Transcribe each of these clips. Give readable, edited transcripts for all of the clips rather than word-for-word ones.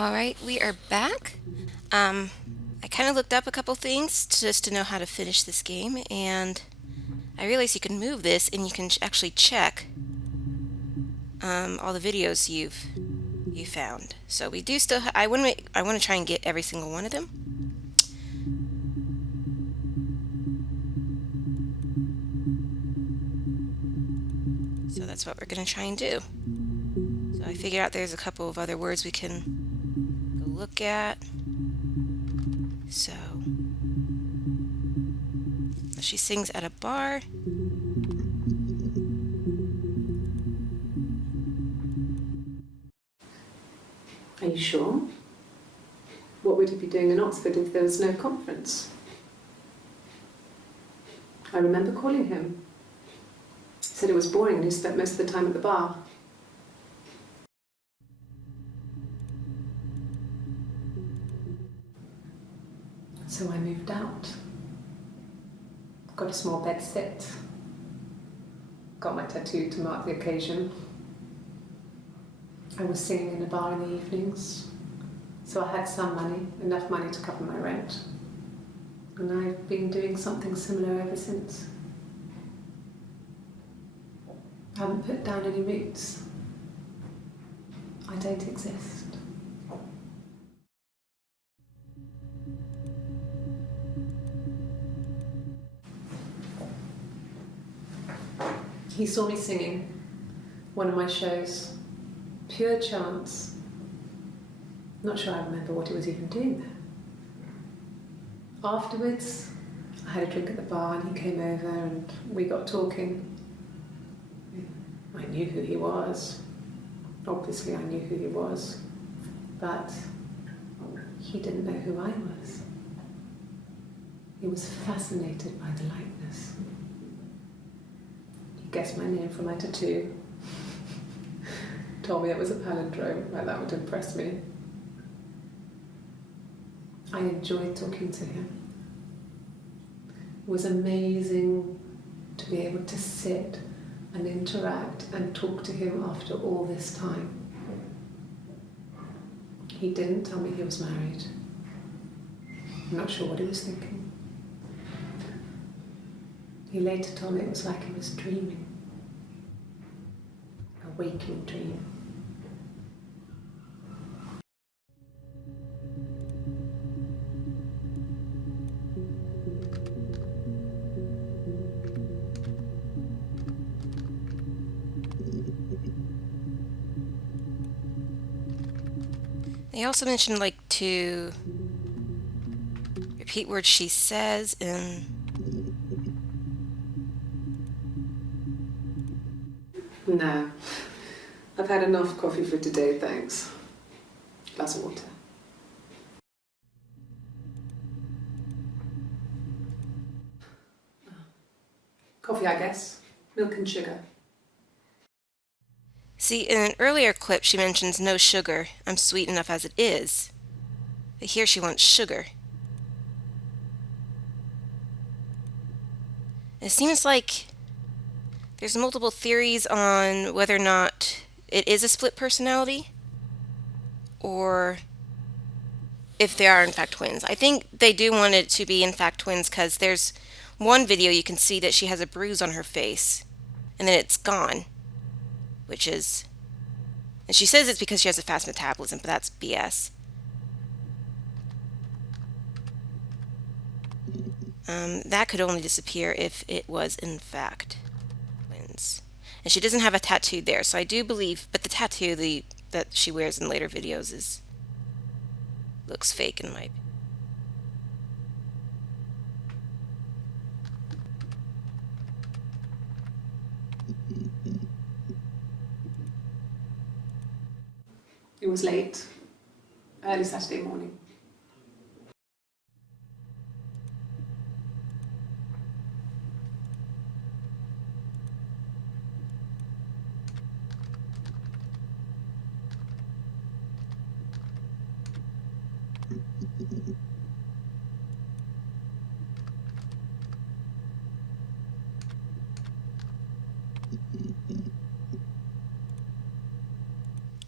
Alright, we are back. Um, I kind of looked up a couple things just to know how to finish this game, and I realized you can move this and you can actually check all the videos you found. So we do still. I want to try and get every single one of them. So that's what we're going to try and do. So I figured out there's a couple of other words we can go look at. So she sings at a bar. Are you sure? What would he be doing in Oxford if there was no conference? I remember calling him. He said it was boring and he spent most of the time at the bar. So I moved out. Got a small bed set. Got my tattoo to mark the occasion. I was singing in a bar in the evenings. So I had some money, enough money to cover my rent. And I've been doing something similar ever since. I haven't put down any roots. I don't exist. He saw me singing one of my shows. Pure chance. Not sure I remember what he was even doing there. Afterwards, I had a drink at the bar and he came over and we got talking. I knew who he was. Obviously I knew who he was. But he didn't know who I was. He was fascinated by the likeness. He guessed my name from my tattoo. Told me it was a palindrome, like that would impress me. I enjoyed talking to him. It was amazing to be able to sit and interact and talk to him after all this time. He didn't tell me he was married. I'm not sure what he was thinking. He later told me it was like he was dreaming. A waking dream. They also mentioned like to repeat words she says and No. I've had enough coffee for today, thanks. Glass of water. Coffee, I guess. Milk and sugar. see, in an earlier clip she mentions no sugar. I'm sweet enough as it is. But here she wants sugar. It seems like there's multiple theories on whether or not it is a split personality or if they are in fact twins. I think they do want it to be in fact twins because there's one video you can see that she has a bruise on her face and then it's gone, which is, and she says it's because she has a fast metabolism, but that's BS. That could only disappear if it was in fact twins. And she doesn't have a tattoo there, so I do believe, but the tattoo that she wears in later videos looks fake in my opinion. It was late. Early Saturday morning.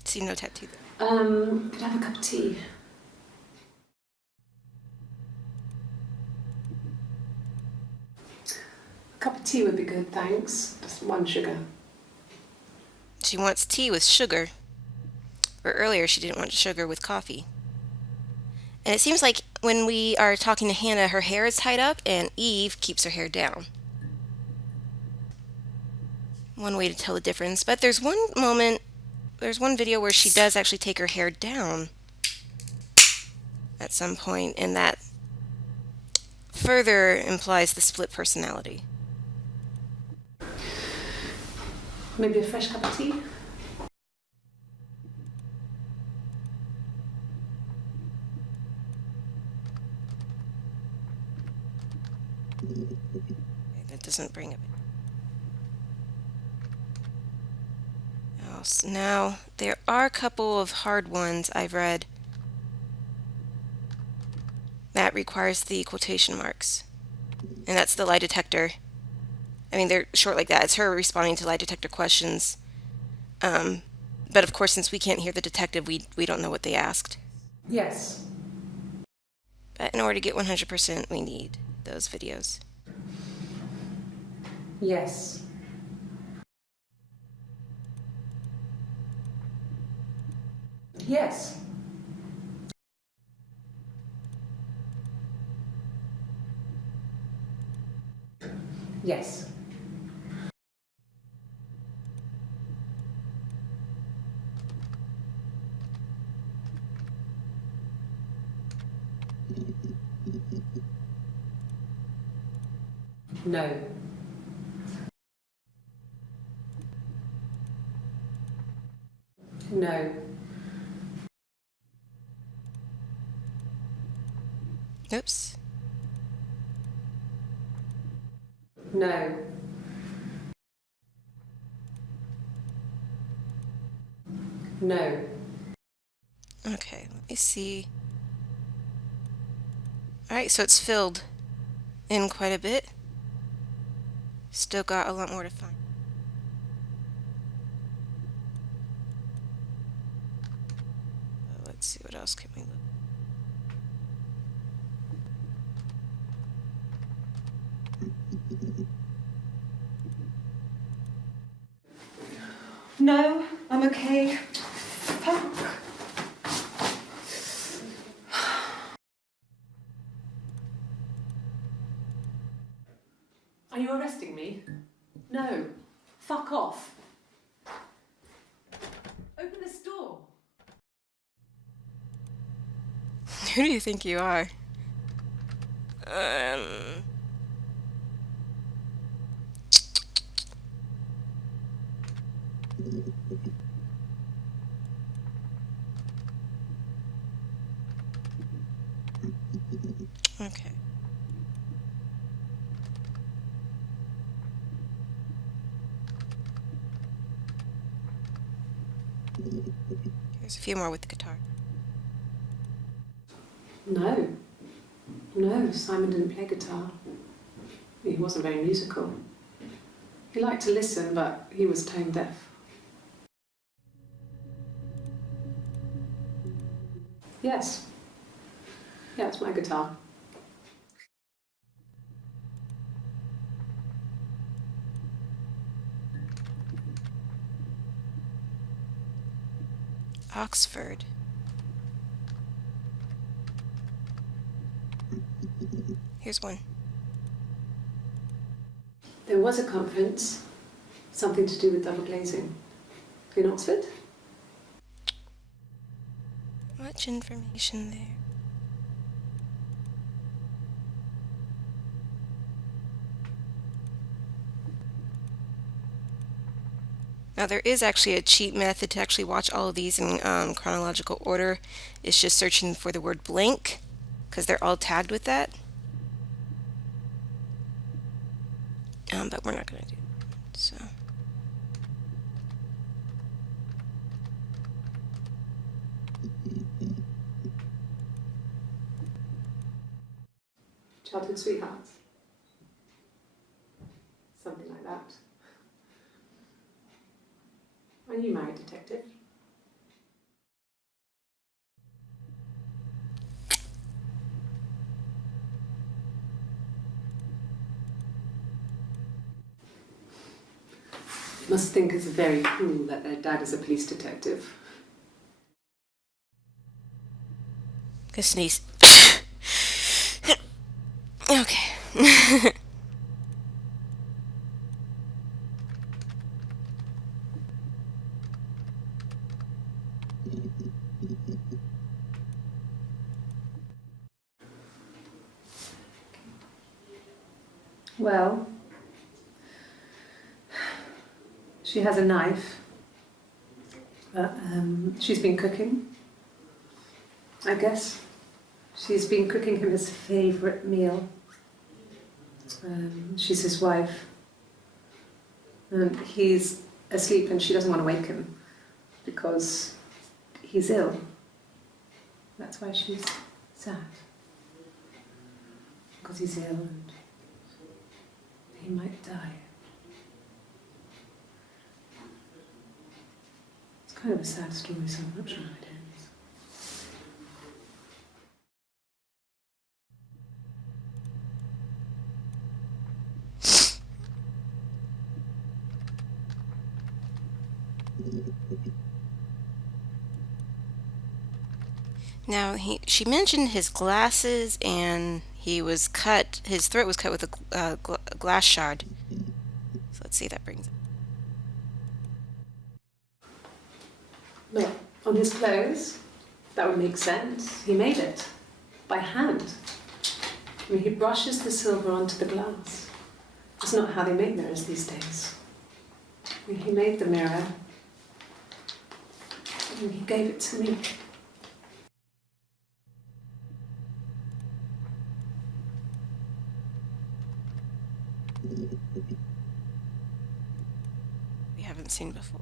See, no tattoo there. Could I have a cup of tea? A cup of tea would be good, thanks. Just one sugar. She wants tea with sugar. Or earlier, she didn't want sugar with coffee. And it seems like when we are talking to Hannah, her hair is tied up and Eve keeps her hair down. One way to tell the difference. But there's one one video where she does actually take her hair down at some point, and that further implies the split personality. Maybe a fresh cup of tea? That doesn't bring it. Now, there are a couple of hard ones I've read that requires the quotation marks. And that's the lie detector. I mean, they're short like that. It's her responding to lie detector questions. But of course, since we can't hear the detective, we don't know what they asked. Yes. But in order to get 100%, we need those videos. Yes. Yes. Yes. No. No. Oops. No. No. Okay, let me see. Alright, so it's filled in quite a bit. Still got a lot more to find. Let's see, what else can we look? No, I'm okay. Fuck. Are you arresting me? No. Fuck off. Open this door. Who do you think you are? Okay. Here's a few more with the guitar. No. No, Simon didn't play guitar. He wasn't very musical. He liked to listen, but he was tone deaf. Yes. Yeah, it's my guitar. Oxford. Here's one. There was a conference, something to do with double glazing. In Oxford? Much information there. Now there is actually a cheat method to actually watch all of these in chronological order. It's just searching for the word blank, because they're all tagged with that. But we're not going to do it. So. Childhood sweethearts? Something like that. Are you married, detective? Must think it's very cool that their dad is a police detective. Gonna sneeze. Okay. Well, she has a knife. She's been cooking, I guess. She's been cooking him his favourite meal. She's his wife. And he's asleep and she doesn't want to wake him because he's ill. That's why she's sad. Because he's ill and he might die. It's kind of a sad story, so I'm not sure how it ends. Now, she mentioned his glasses, and his throat was cut with a glass shard. So let's see if that brings it. No, on his clothes, that would make sense. He made it by hand. I mean, he brushes the silver onto the glass. It's not how they make mirrors these days. I mean, he made the mirror and he gave it to me. We haven't seen before.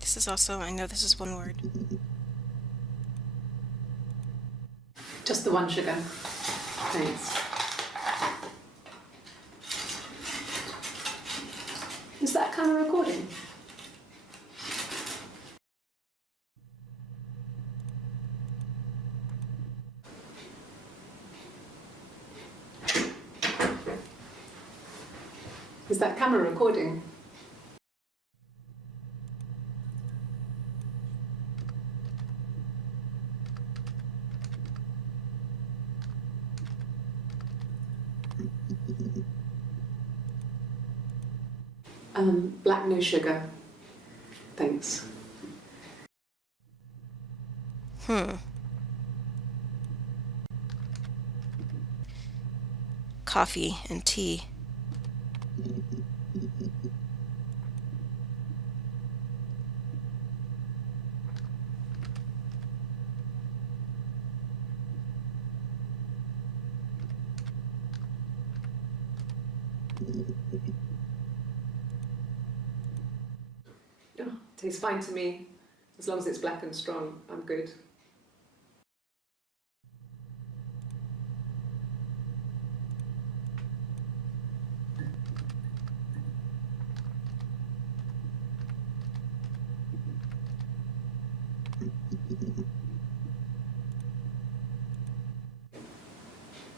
This is also, I know this is one word. Just the one sugar. Thanks. Is that camera recording? Is that camera recording? Black, no sugar. Thanks. Coffee and tea. Oh, tastes fine to me. As long as it's black and strong, I'm good.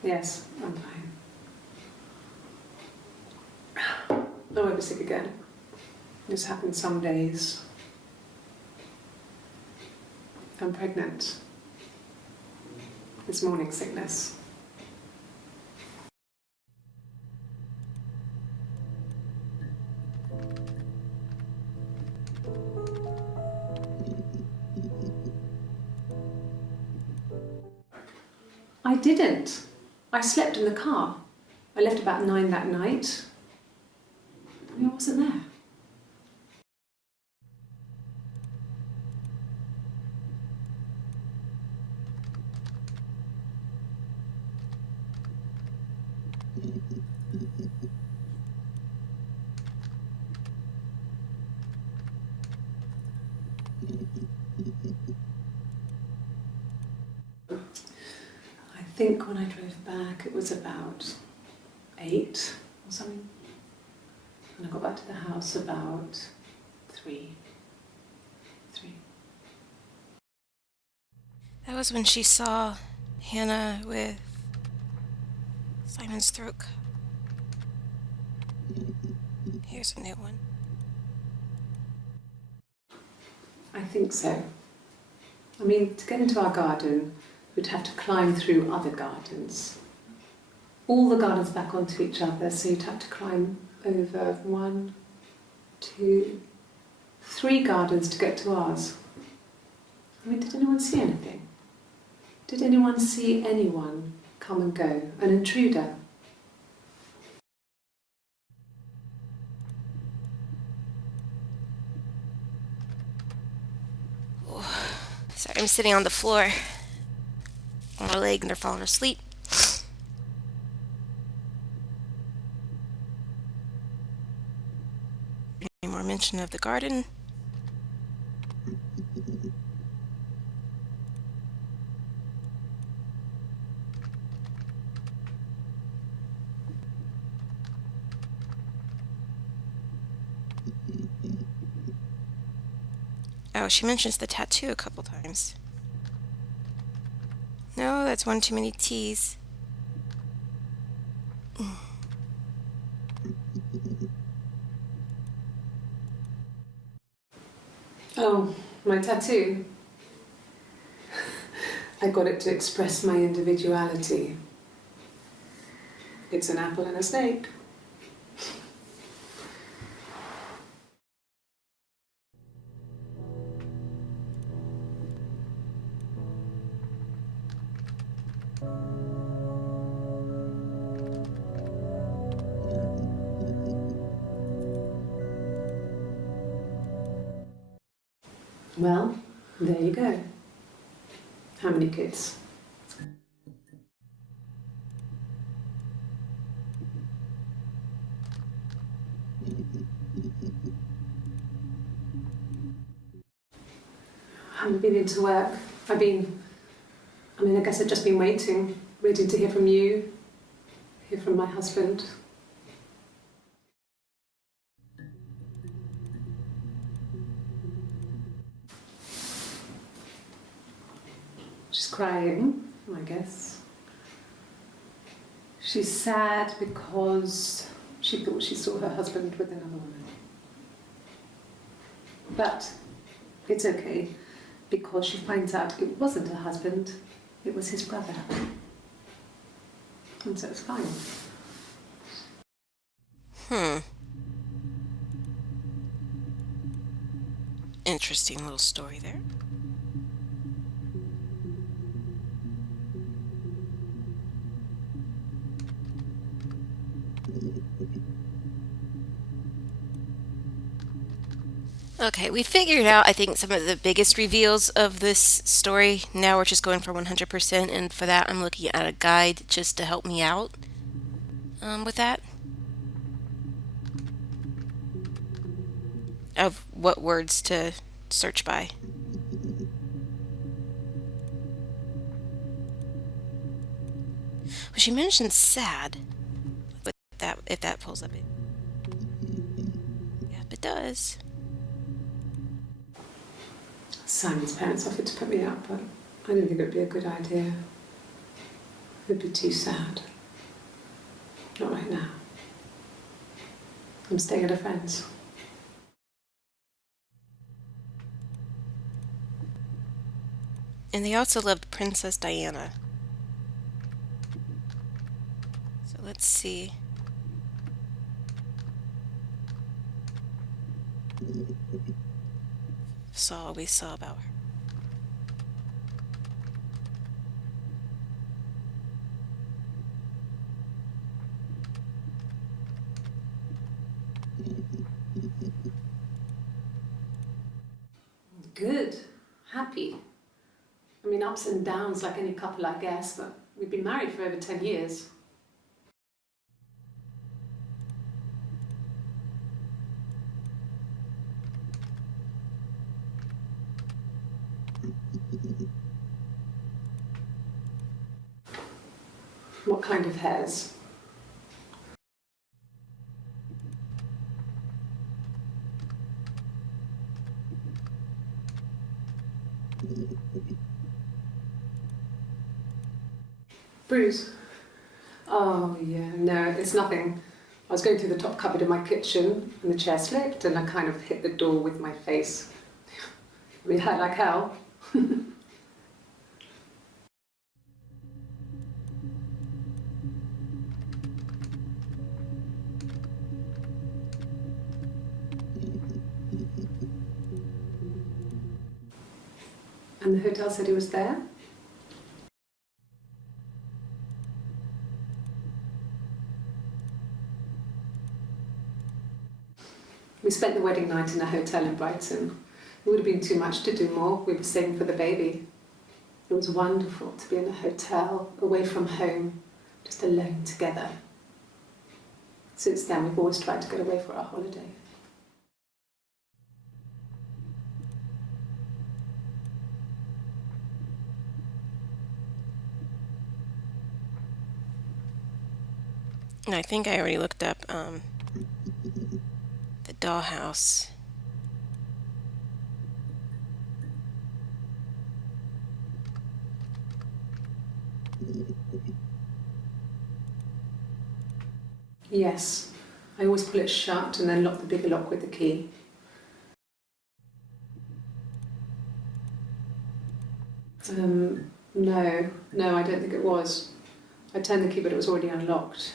Yes, I'm fine. I won't be sick again. This happens some days. I'm pregnant. It's morning sickness. I didn't. I slept in the car. I left about 9 that night. I wasn't there. I think when I drove back it was about 8 or something. And I got back to the house about 3. That was when she saw Hannah with Simon's throat cup. Here's a new one. I think so. I mean, to get into our garden, we'd have to climb through other gardens. All the gardens back onto each other, so you'd have to climb over 1, 2, 3 gardens to get to ours. I mean, did anyone see anything? Did anyone see anyone come and go? An intruder? Sorry, I'm sitting on the floor on my leg and they're falling asleep. Any more mention of the garden? Oh, she mentions the tattoo a couple times. No, that's one too many T's. Oh, my tattoo. I got it to express my individuality. It's an apple and a snake. Well, there you go. How many kids? I haven't been into work. I guess I've just been waiting to hear from you, hear from my husband. She's crying, I guess. She's sad because she thought she saw her husband with another woman. But it's okay, because she finds out it wasn't her husband, it was his brother. And so it's fine. Interesting little story there. Okay, we figured out, I think, some of the biggest reveals of this story. Now we're just going for 100%, and for that, I'm looking at a guide just to help me out with that. Of what words to search by. Well, she mentioned sad. But that, if that pulls up it. Yep, it does. Simon's parents offered to put me up, but I didn't think it would be a good idea. It would be too sad. Not right now. I'm staying at a friend's. And they also loved Princess Diana. So let's see. We saw about her. Good. Happy. I mean, ups and downs like any couple, I guess, but we've been married for over 10 years. What kind of hairs? Bruce. Oh, yeah, no, it's nothing. I was going through the top cupboard in my kitchen and the chair slipped and I kind of hit the door with my face. We hurt like hell. And the hotel said he was there? We spent the wedding night in a hotel in Brighton. It would have been too much to do more. We were saving for the baby. It was wonderful to be in a hotel, away from home, just alone together. Since then, we've always tried to get away for our holiday. And I think I already looked up the dollhouse. Yes, I always pull it shut and then lock the bigger lock with the key. No, I don't think it was. I turned the key, but it was already unlocked.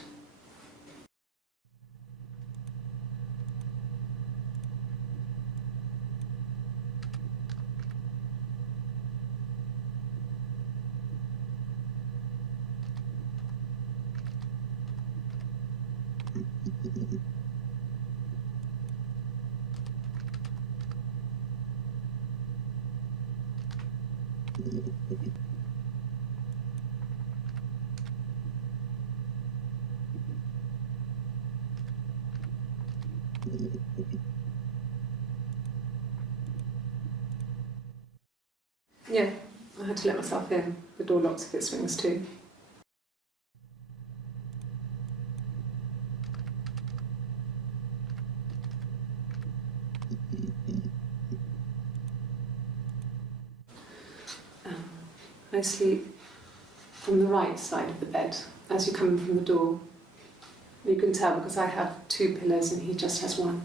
Yeah, I had to let myself in. The door locks if it swings too. I sleep on the right side of the bed as you come in from the door. You can tell because I have 2 pillows and he just has 1.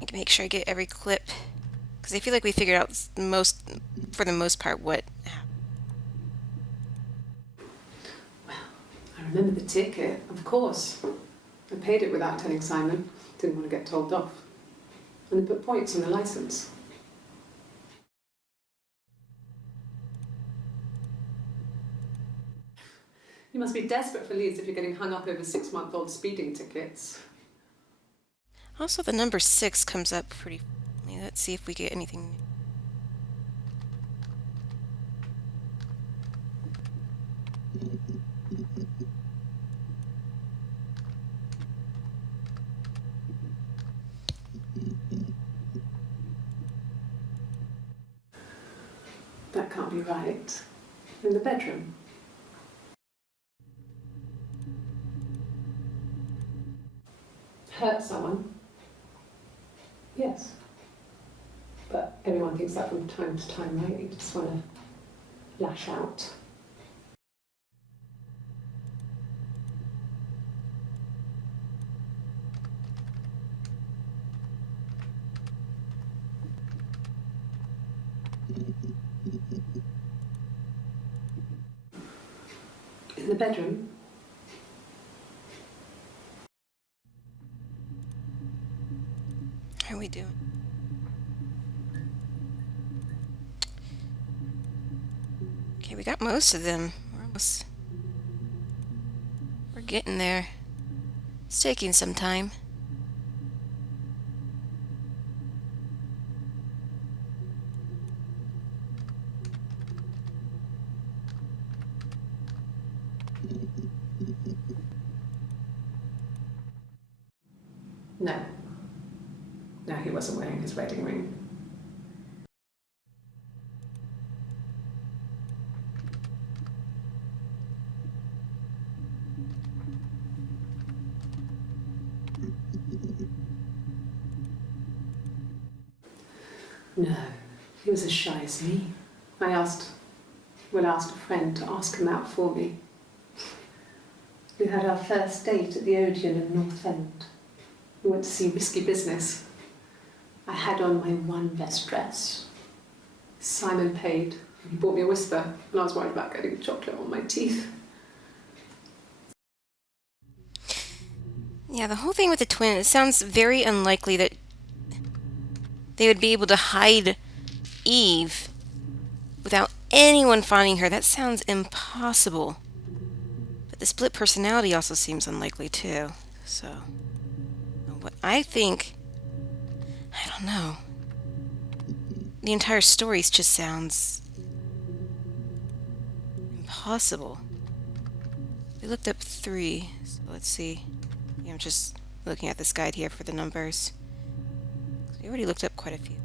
I can make sure I get every clip because I feel like we figured out for the most part, what happened. I remember the ticket, of course. I paid it without telling Simon. Didn't want to get told off. And they put points on the licence. You must be desperate for leads if you're getting hung up over 6-month-old speeding tickets. Also, the number 6 comes up pretty. Let's see if we get anything. That can't be right. In the bedroom. Hurt someone? Yes. But everyone thinks that from time to time, right? You just want to lash out. In the bedroom? How are we doing? Okay, we got most of them. We're getting there. It's taking some time. No. No, he wasn't wearing his wedding ring. No, he was as shy as me. I I asked a friend to ask him out for me. We had our first date at the Odeon in North End. We went to see Risky Business. I had on my one best dress. Simon paid, and he bought me a Whisper, and I was worried about getting chocolate on my teeth. Yeah, the whole thing with the twin, it sounds very unlikely that they would be able to hide Eve without anyone finding her. That sounds impossible. But the split personality also seems unlikely too. So, what I think, I don't know. The entire story just sounds impossible. We looked up 3, so let's see. Yeah, I'm just looking at this guide here for the numbers. We already looked up quite a few.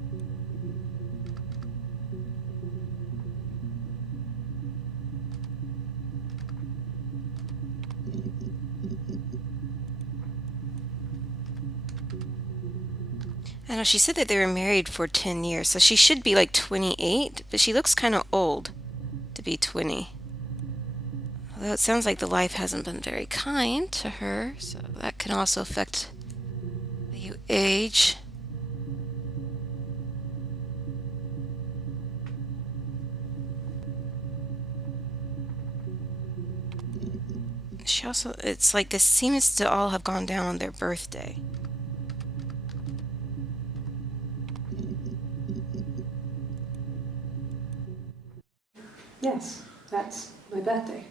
I know she said that they were married for 10 years, so she should be like 28, but she looks kind of old to be 20. Although it sounds like the life hasn't been very kind to her, so that can also affect how you age. She also, it's like this seems to all have gone down on their birthday. Yes, that's my birthday.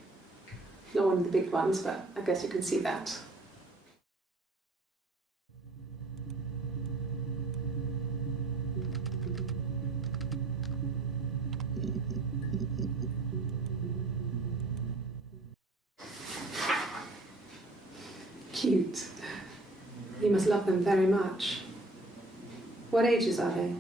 Not one of the big ones, but I guess you can see that. Cute. You must love them very much. What ages are they?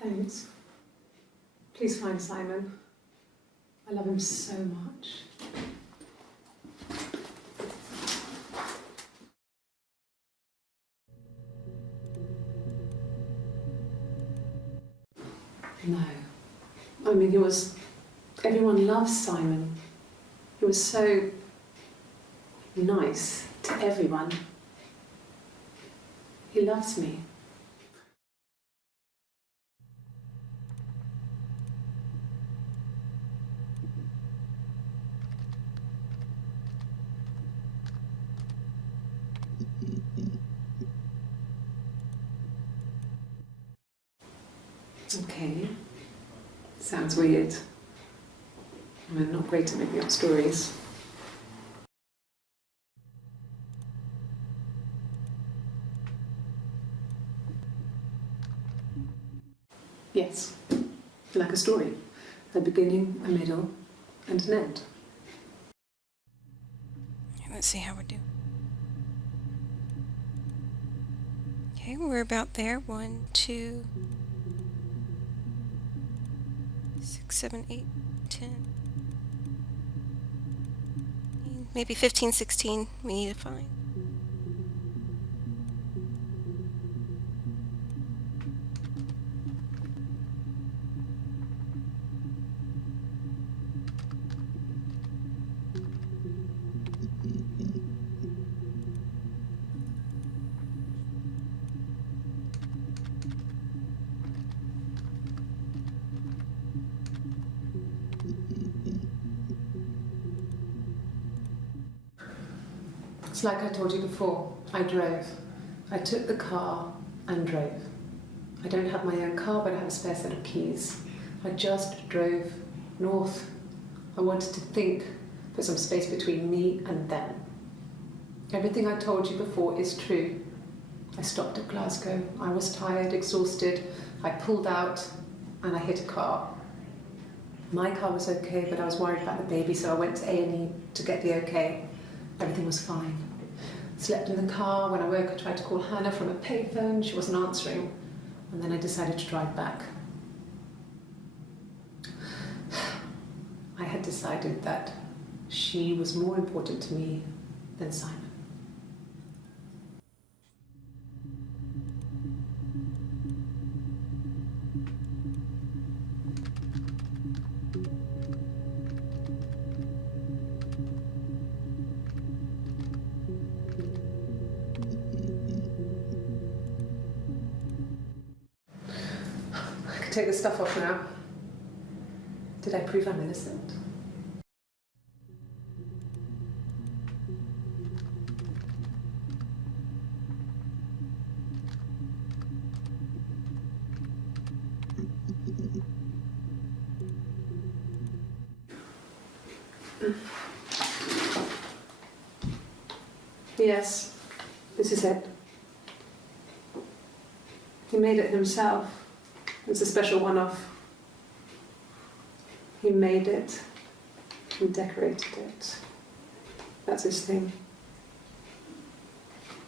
Thanks. Please find Simon. I love him so much. No. I mean, everyone loves Simon. He was so nice to everyone. He loves me. Okay. Sounds weird. I'm not great at making up stories. Yes, like a story. A beginning, a middle, and an end. Let's see how we're doing. Okay, we're about there. 1, 2, 6, 7, 8, 10. Maybe 15, 16 we need to find. It's like I told you before, I drove. I took the car and drove. I don't have my own car, but I have a spare set of keys. I just drove north. I wanted to think, put some space between me and them. Everything I told you before is true. I stopped at Glasgow. I was tired, exhausted. I pulled out and I hit a car. My car was okay, but I was worried about the baby, so I went to A&E to get the okay. Everything was fine. Slept in the car. When I woke, I tried to call Hannah from a payphone. She wasn't answering. And then I decided to drive back. decided that she was more important to me than Simon. I can take the stuff off now. Did I prove I'm innocent? Yes, this is it. He made it himself. It's a special one-off. He made it and decorated it. That's his thing.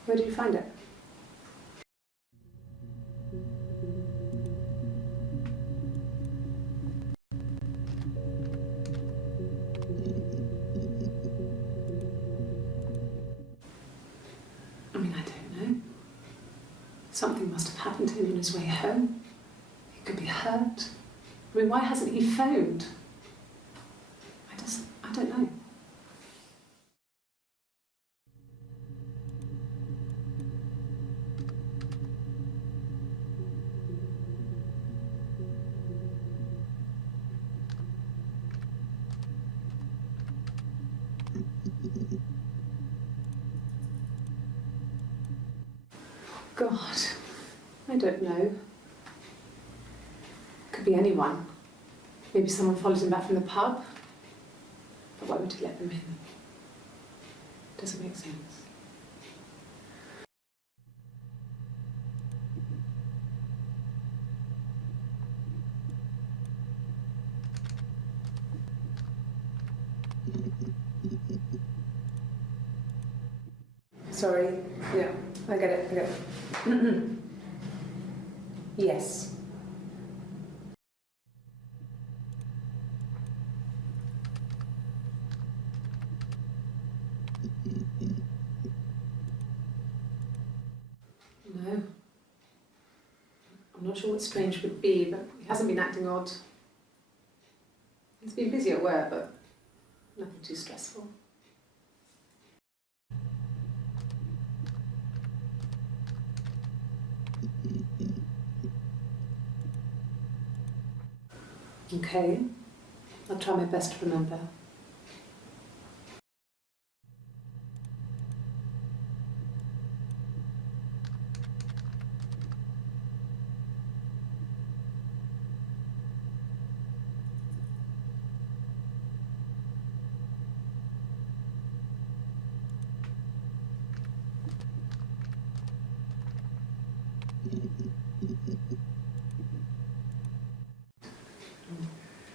Where did you find it? I mean, I don't know. Something must have happened to him on his way home. He could be hurt. I mean, why hasn't he phoned? I don't know. God, I don't know. Could be anyone. Maybe someone followed him back from the pub. But why would he let them in? Doesn't make sense. Sorry. Yeah, I get it. Yes. No. I'm not sure what Strange would be, but he hasn't been acting odd. He's been busy at work, but nothing too stressful. Okay. I'll try my best to remember.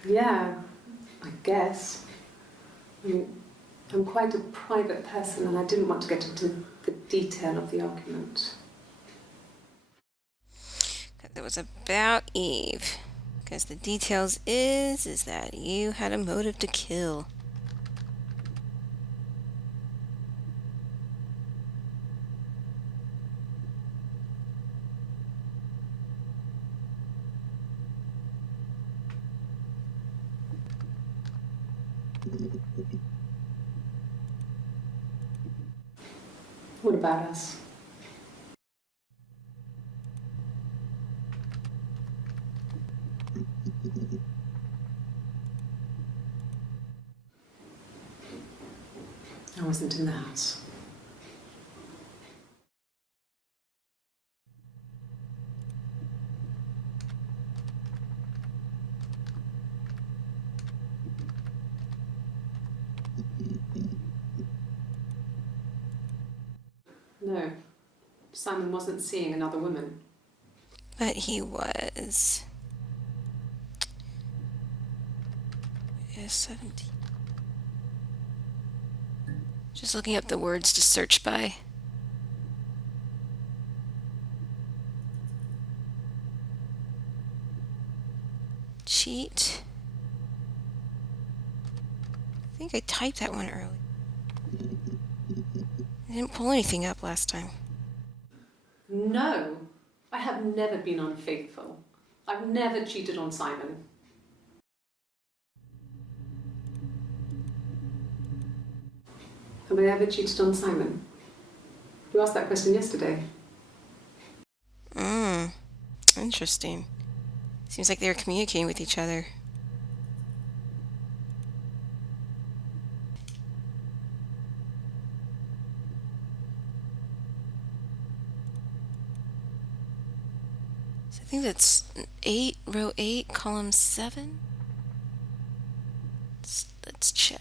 Yeah, I guess. I mean, I'm quite a private person and I didn't want to get into the detail of the argument. That was about Eve. Because the details is that you had a motive to kill. What about us? I wasn't in the house. No, Simon wasn't seeing another woman. But he was. Yes, 17. Just looking up the words to search by. Cheat. think I typed that one early. I didn't pull anything up last time. No, I have never been unfaithful. I've never cheated on Simon. Have I ever cheated on Simon? You asked that question yesterday. Interesting. Seems like they were communicating with each other. So I think that's 8, row 8, column 7. Let's check.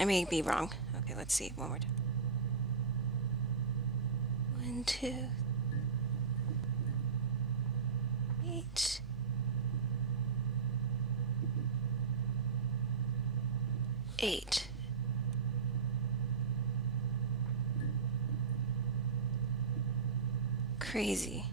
I may be wrong. Okay, let's see. One more time. 1, 2, 8. Eight. Crazy.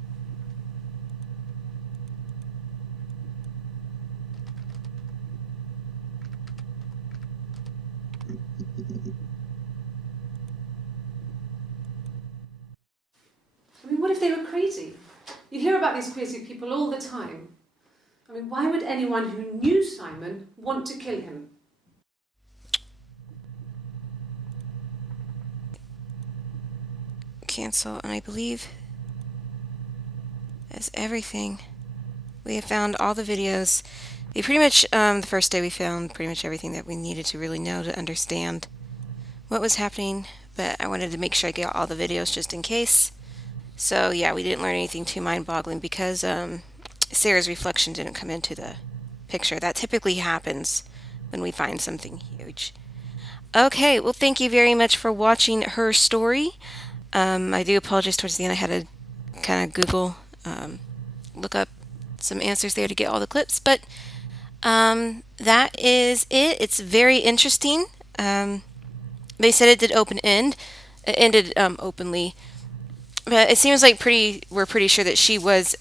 I mean, what if they were crazy? You hear about these crazy people all the time. I mean, why would anyone who knew Simon want to kill him? Cancel, and I believe that's everything. We have found all the videos. We pretty much, the first day we found pretty much everything that we needed to really know to understand what was happening, but I wanted to make sure I got all the videos just in case. So yeah, we didn't learn anything too mind-boggling because Sarah's reflection didn't come into the picture. That typically happens when we find something huge. Okay, well thank you very much for watching her story. I do apologize towards the end. I had to kind of Google, look up some answers there to get all the clips, but that is it. It's very interesting. They said it did open end. It ended openly, but it seems like we're pretty sure that she was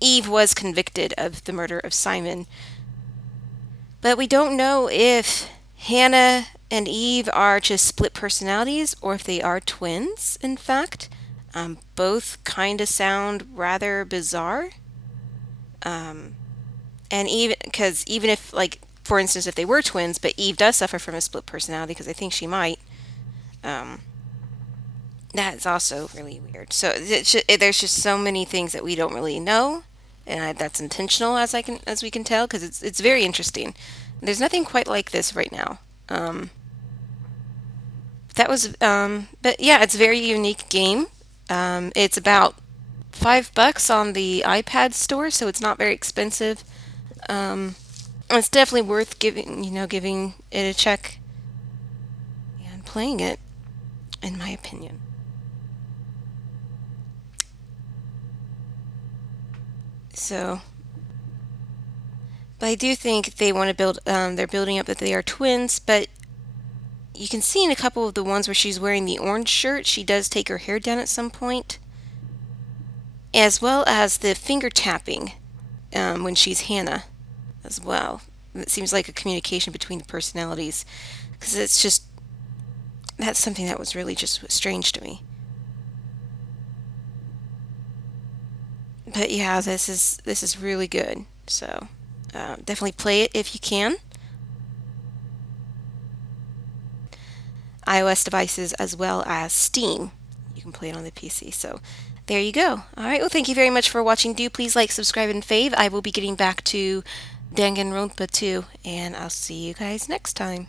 Eve was convicted of the murder of Simon, but we don't know if Hannah and Eve are just split personalities or if they are twins, in fact. Both kind of sound rather bizarre. And even if, like, for instance, if they were twins, but Eve does suffer from a split personality, because I think she might, that's also really weird. So there's just so many things that we don't really know, and that's intentional, as we can tell, because it's very interesting. There's nothing quite like this right now. But yeah, it's a very unique game. It's about $5 on the iPad store, so it's not very expensive. It's definitely worth giving it a check and playing it, in my opinion. So, but I do think they want to build. They're building up that they are twins, but you can see in a couple of the ones where she's wearing the orange shirt, she does take her hair down at some point, as well as the finger tapping when she's Hannah as well. It seems like a communication between the personalities, because that's something that was really just strange to me. But yeah, this is really good. So definitely play it if you can. iOS devices as well as Steam. You can play it on the PC. So there you go. All right. Well, thank you very much for watching. Do please like, subscribe, and fave. I will be getting back to Danganronpa 2, and I'll see you guys next time.